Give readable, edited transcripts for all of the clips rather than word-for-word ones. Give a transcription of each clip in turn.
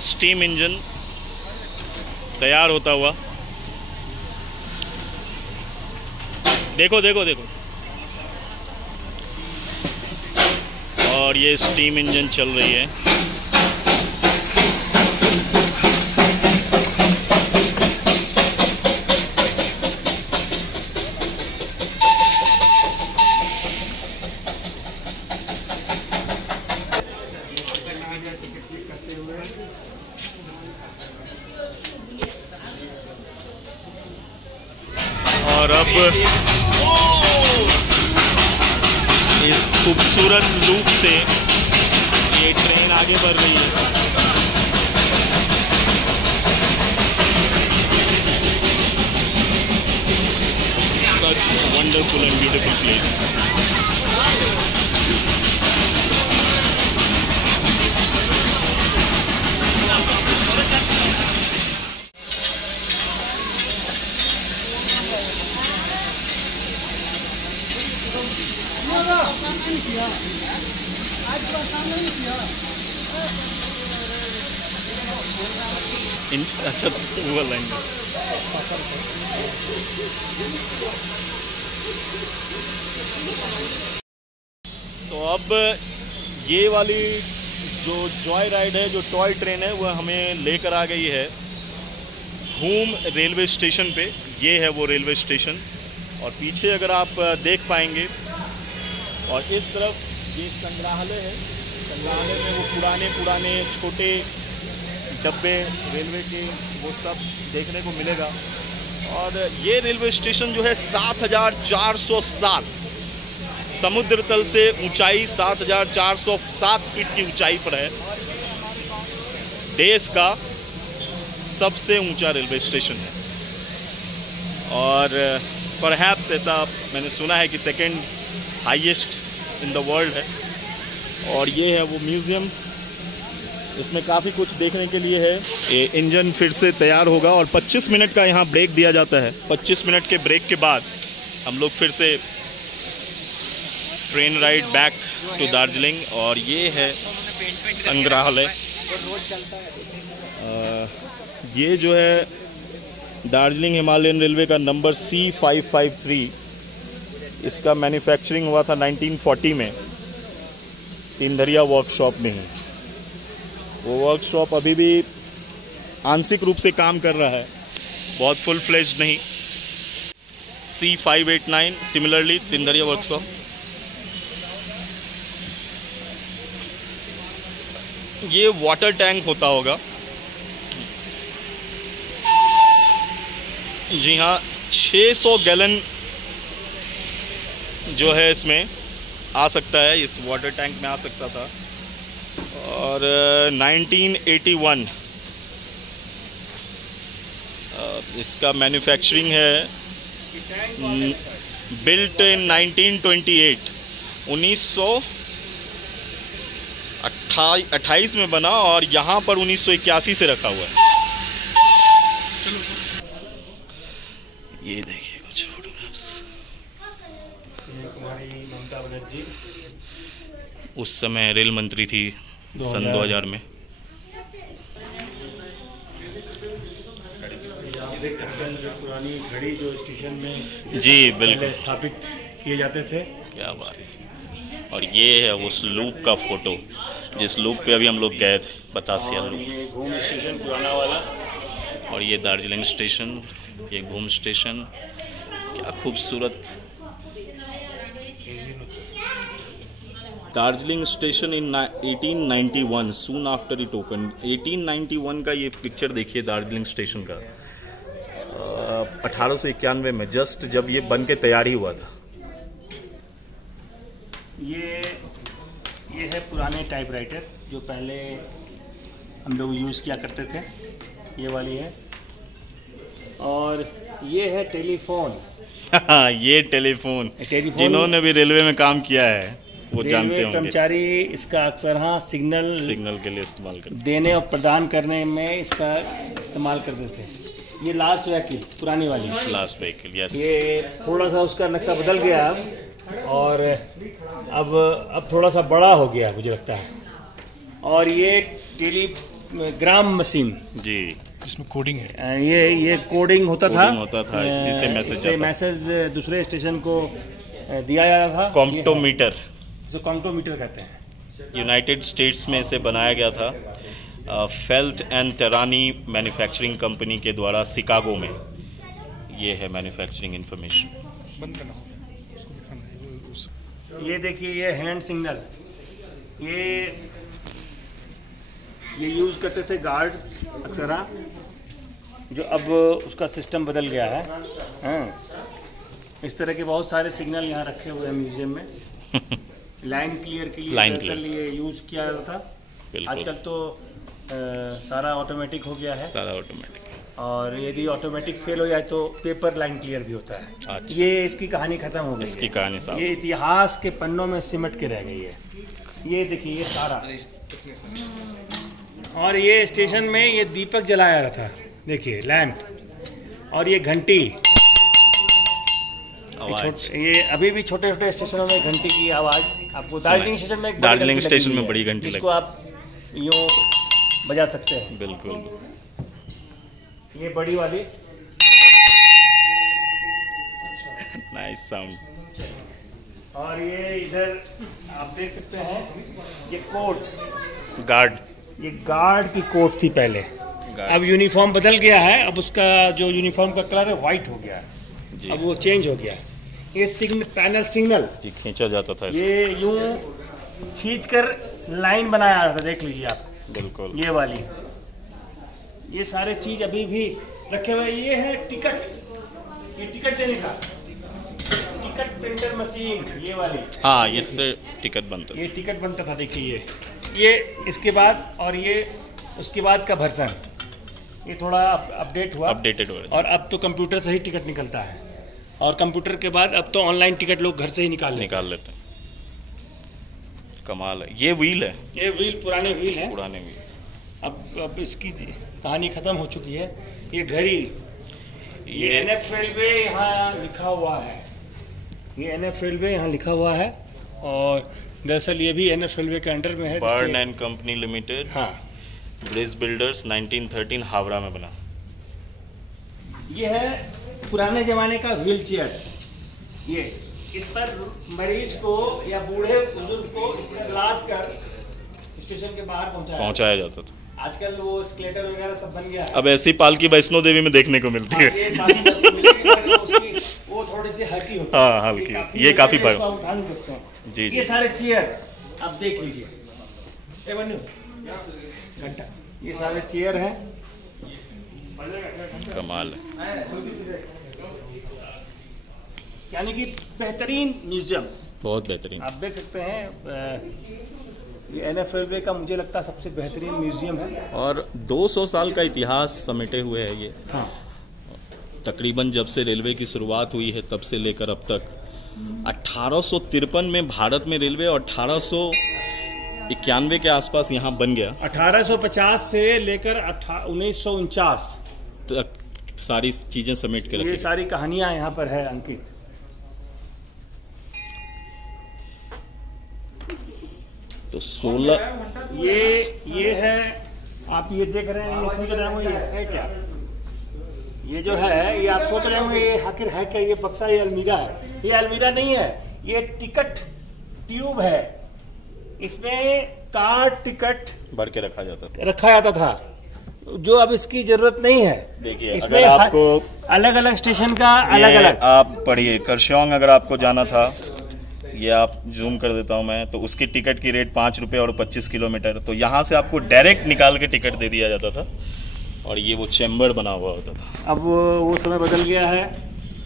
Steam engine तैयार होता हुआ। देखो देखो देखो, और ये स्टीम इंजन चल रही है। और अब इस खूबसूरत लूप से ये ट्रेन आगे बढ़ रही है। Such a wonderful and beautiful place. अच्छा वो लाइन में तो अब ये वाली जो जॉय राइड है, जो टॉय ट्रेन है, वह हमें लेकर आ गई है घूम रेलवे स्टेशन पे। ये है वो रेलवे स्टेशन, और पीछे अगर आप देख पाएंगे, और इस तरफ ये संग्रहालय है। संग्रहालय में वो पुराने छोटे डब्बे रेलवे के, वो सब देखने को मिलेगा। और ये रेलवे स्टेशन जो है 7407 समुद्र तल से ऊंचाई, 7407 फीट की ऊंचाई पर है। देश का सबसे ऊंचा रेलवे स्टेशन है, और परहैप्स ऐसा मैंने सुना है कि second highest in the world है। और ये है वो म्यूज़ियम, इसमें काफ़ी कुछ देखने के लिए है। ये इंजन फिर से तैयार होगा, और 25 मिनट का यहाँ ब्रेक दिया जाता है। 25 मिनट के ब्रेक के बाद हम लोग फिर से train ride back to Darjeeling. और ये है संग्रहालय। ये जो है दार्जिलिंग हिमालयन रेलवे का नंबर C553, इसका मैन्युफैक्चरिंग हुआ था 1940 में तीनधरिया वर्कशॉप में ही। वो वर्कशॉप अभी भी आंशिक रूप से काम कर रहा है, बहुत फुल फ्लेज्ड नहीं। C589 similarly Tindharia workshop. ये वाटर टैंक होता होगा, जी हाँ। 600 गैलन जो है इसमें आ सकता है, इस वाटर टैंक में आ सकता था। और 1981 इसका मैन्युफैक्चरिंग है। बिल्ट इन 1928, 1928 में बना, और यहाँ पर 1981 से रखा हुआ है। ये देखिए कुछ फोटोग्राफ्स। ममता बनर्जी उस समय रेल मंत्री थी, सन 2000 में। देख सकते हैं जो पुरानी घड़ी जो स्टेशन में जी बिल्कुल स्थापित किए जाते थे। क्या बात है। और ये है उस लूप का फोटो, जिस लूप पे अभी हम लोग गए थे, बतासिया लूप। ये घूम स्टेशन पुराना वाला, और ये दार्जिलिंग स्टेशन, ये घूम स्टेशन। क्या खूबसूरत। Darjeeling station in 1891, soon after it open. 1891 का ये पिक्चर देखिए दार्जिलिंग स्टेशन का, 1891 में, जस्ट जब ये बन के तैयार ही हुआ था। ये है पुराने टाइपराइटर जो पहले हम लोग यूज़ किया करते थे, ये वाली है। और ये है टेलीफोन। ये टेलीफोन जिन्होंने भी रेलवे में काम किया है वो जानते होंगे। कर्मचारी इसका अक्सर सिग्नल के लिए इस्तेमाल करते, देने और प्रदान करने में इसका इस्तेमाल करते थे। ये लास्ट व्हीकल पुरानी वाली, लास्ट व्हीकल, यस। ये थोड़ा सा उसका नक्शा बदल गया और अब थोड़ा सा बड़ा हो गया मुझे लगता है। और ये ग्राम मशीन जी, जिसमें कोडिंग है। ये कोडिंग होता था, इसी से मैसेज दूसरे स्टेशन को दिया जाता था। कॉम्प्टोमीटर, इसे कॉम्प्टोमीटर कहते हैं। यूनाइटेड स्टेट्स में इसे बनाया गया था फेल्ट एंड टेरानी मैन्युफैक्चरिंग कंपनी के द्वारा शिकागो में। ये है मैन्युफैक्चरिंग इंफॉर्मेशन। बंद करना होगा, उसको दिखाना है वो ये देखिए, ये हैंड सिग्नल, ये यूज़ करते थे गार्ड अक्सर, जो अब उसका सिस्टम बदल गया है। हाँ, इस तरह के बहुत सारे सिग्नल यहाँ रखे हुए हैं म्यूजियम में। लाइन क्लियर के लिए दरअसल ये यूज़ किया जाता था। आजकल तो सारा ऑटोमेटिक हो गया है, सारा ऑटोमेटिक। और यदि ऑटोमेटिक फेल हो जाए तो पेपर लाइन क्लियर भी होता है। अच्छा। ये इसकी कहानी खत्म हो गई, इसकी कहानी साहब, ये इतिहास के पन्नों में सिमट के रह गई है। ये देखिए, ये सारा, और ये स्टेशन में ये दीपक जलाया जाता था, देखिए लैंप, और ये घंटी, ये अभी भी छोटे छोटे स्टेशनों में घंटी की आवाज़ आपको, दार्जिलिंग स्टेशन में, दार्जिलिंग स्टेशन में बड़ी घंटी जिसको आप यूँ बजा सकते हैं। बिल्कुल। ये बड़ी वाली, नाइस साउंड। और ये इधर आप देख सकते हैं, ये कोट गार्ड, ये गार्ड की कोट थी पहले, अब यूनिफॉर्म बदल गया है। अब उसका जो यूनिफॉर्म का कलर है वाइट हो गया है जी, अब वो चेंज हो गया है। ये पैनल सिग्नल जी खींचा जाता था, ये यूं खींच कर लाइन बनाया जाता था, देख लीजिए आप। बिल्कुल। ये वाली, ये सारे चीज अभी भी रखे हुए। ये है टिकट, ये टिकट देने का, टिकट प्रिंटर मशीन, ये वाली। हाँ, इससे टिकट बनता था, ये टिकट बनता था। देखिए ये इसके बाद, और ये उसके बाद का वर्जन, ये थोड़ा अपडेट हुआ, अपडेटेड हो रहा और अब तो कंप्यूटर से ही टिकट निकलता है, और कंप्यूटर के बाद अब तो ऑनलाइन टिकट लोग घर से ही निकाल लेते हैं। कमाल है। ये व्हील है, ये व्हील पुराने व्हील है, पुराने व्हील। अब इसकी कहानी खत्म हो चुकी है। ये घड़ी, ये एनएफ रेलवे यहाँ लिखा हुआ है, ये एनएफ रेलवे यहाँ लिखा हुआ है, और दरअसल ये भी एनएफ रेलवे के अंडर में है। बर्न एंड कंपनी लिमिटेड, हाँ, ब्रिज बिल्डर्स, 1913, हावड़ा में बना। ये है पुराने जमाने का व्हील चेयर। ये इस पर मरीज को या बूढ़े बुजुर्ग को इस पर लाद कर स्टेशन के बाहर पहुंचाया जाता था। आजकल वो स्केलेटर वगैरह सब बन गया है। अब ऐसी पालकी वैष्णो देवी में देखने को मिलती है। वो थोड़ी सी हल्की होती है। हाँ, हल्की, ये काफी उठा नहीं सकते हैं जी। ये सारे चेयर आप देख लीजिए, घंटा, ये सारे चेयर हैं। कमाल है, यानी कि बेहतरीन म्यूजियम, बहुत बेहतरीन। आप देख सकते हैं, ये एनएफ रेलवे का मुझे लगता है सबसे बेहतरीन म्यूजियम है, और 200 साल का इतिहास समेटे हुए है ये। हाँ। तकरीबन जब से रेलवे की शुरुआत हुई है तब से लेकर अब तक 1853 में भारत में रेलवे, और 1891 के आसपास यहाँ बन गया। 1850 से लेकर 1949 तक सारी चीजें समेट के रखी। ये सारी कहानियां यहाँ पर है अंकित। तो 16 ये है, आप ये देख रहे हैं, ये सोच रहे होंगे ये है क्या, ये जो है, ये आप सोच रहे होंगे ये आखिर है क्या, ये बक्सा, ये अलमीरा है। ये अलमीरा नहीं है, ये टिकट ट्यूब है। इसमें कार्ड टिकट भर के रखा जाता था, जो अब इसकी जरूरत नहीं है। देखिए, इसमें अगर आपको अलग अलग स्टेशन का अलग अलग, आप पढ़िए, करशोंग अगर आपको जाना था, ये आप जूम कर देता हूं मैं, तो उसकी टिकट की रेट 5 रुपये और 25 किलोमीटर। तो यहाँ से आपको डायरेक्ट निकाल के टिकट दे दिया जाता था, और ये वो चैम्बर बना हुआ होता था। अब वो समय बदल गया है,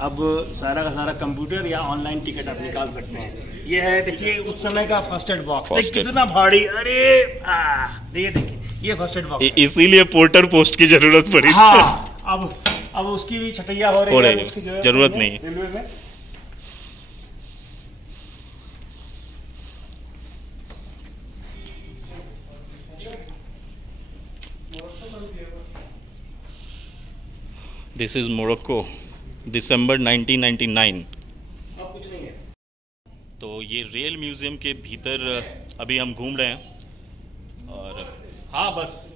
अब सारा का सारा कंप्यूटर या ऑनलाइन टिकट आप निकाल सकते हैं। ये है, देखिए उस समय का फर्स्ट एड बॉक्स, कितना भारी, अरे ये देखिए, ये फर्स्ट एड बॉक्स, इसीलिए पोर्टर पोस्ट की जरूरत पड़ी। हाँ, अब उसकी भी छटैया हो रही है, उसकी जरूरत नहीं रेलवे में। दिस इज मोरक्को, दिसंबर 1999। अब कुछ नहीं है। तो ये रेल म्यूजियम के भीतर अभी हम घूम रहे हैं, और हाँ, बस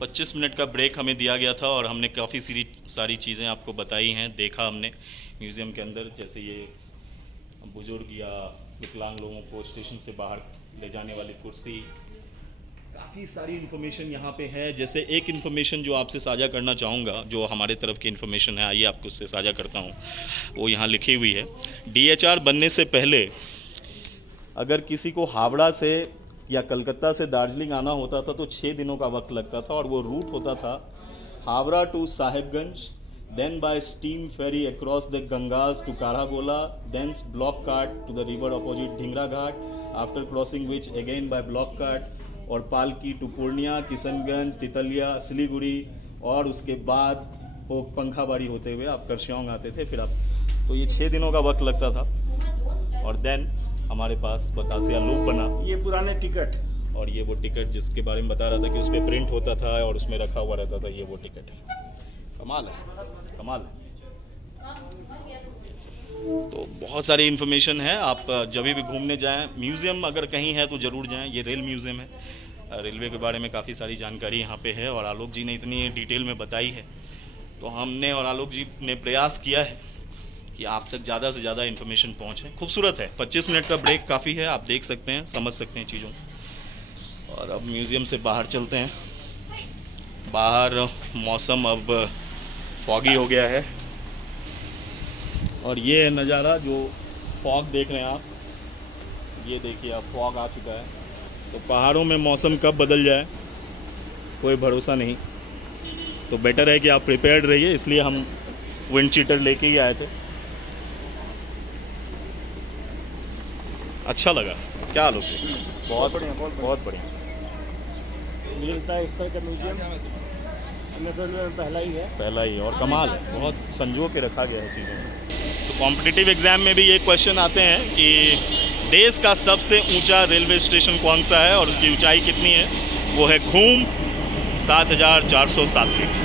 25 मिनट का ब्रेक हमें दिया गया था और हमने काफ़ी सारी चीज़ें आपको बताई हैं, देखा हमने म्यूज़ियम के अंदर, जैसे ये बुज़ुर्ग या विकलांग लोगों को स्टेशन से बाहर ले जाने वाली कुर्सी, काफ़ी सारी इन्फॉर्मेशन यहाँ पे है। जैसे एक इन्फॉर्मेशन जो आपसे साझा करना चाहूँगा, जो हमारे तरफ की इन्फॉर्मेशन है, आइए आपको उससे साझा करता हूँ। वो यहाँ लिखी हुई है, DHR बनने से पहले अगर किसी को हावड़ा से या कलकत्ता से दार्जिलिंग आना होता था तो 6 दिनों का वक्त लगता था, और वो रूट होता था Howrah to Sahibganj, then by steam ferry across the Ganges to Karagola, then bullock cart to the river opposite Dhingra Ghat, after crossing which again by bullock cart और पालकी टू पूर्णिया, किशनगंज, तितलिया, सिलीगुड़ी, और उसके बाद वो पंखाबाड़ी होते हुए आप करश्योंग आते थे। फिर आप, तो ये 6 दिनों का वक्त लगता था। और देन हमारे पास बतासिया लूप बना, ये पुराने टिकट, और ये वो टिकट जिसके बारे में बता रहा था कि उस पर प्रिंट होता था और उसमें रखा हुआ रहता था, ये वो टिकट है। कमाल है, कमाल है। तो बहुत सारी इन्फॉर्मेशन है, आप जब भी घूमने जाएं, म्यूज़ियम अगर कहीं है तो ज़रूर जाएं। ये रेल म्यूज़ियम है, रेलवे के बारे में काफ़ी सारी जानकारी यहाँ पे है और आलोक जी ने इतनी डिटेल में बताई है, तो हमने और आलोक जी ने प्रयास किया है कि आप तक ज़्यादा से ज़्यादा इन्फॉर्मेशन पहुँचे। खूबसूरत है, 25 मिनट का ब्रेक काफ़ी है, आप देख सकते हैं, समझ सकते हैं चीज़ों। और अब म्यूज़ियम से बाहर चलते हैं। बाहर मौसम अब फॉगी हो गया है, और ये नज़ारा जो फॉग देख रहे हैं आप, ये देखिए अब फॉग आ चुका है। तो पहाड़ों में मौसम कब बदल जाए कोई भरोसा नहीं, तो बेटर है कि आप प्रिपेयर्ड रहिए, इसलिए हम विंड चीटर लेके ही आए थे। अच्छा लगा, क्या लोग, बहुत बढ़िया, बहुत बढ़िया। मुझे लगता है इस तरह का म्यूजियम पहला ही है, पहला ही, और कमाल है, बहुत संजो के रखा गया है चीज़ें। तो कॉम्पिटिटिव एग्जाम में भी ये क्वेश्चन आते हैं कि देश का सबसे ऊंचा रेलवे स्टेशन कौन सा है और उसकी ऊंचाई कितनी है। वो है घूम, 7407 फीट।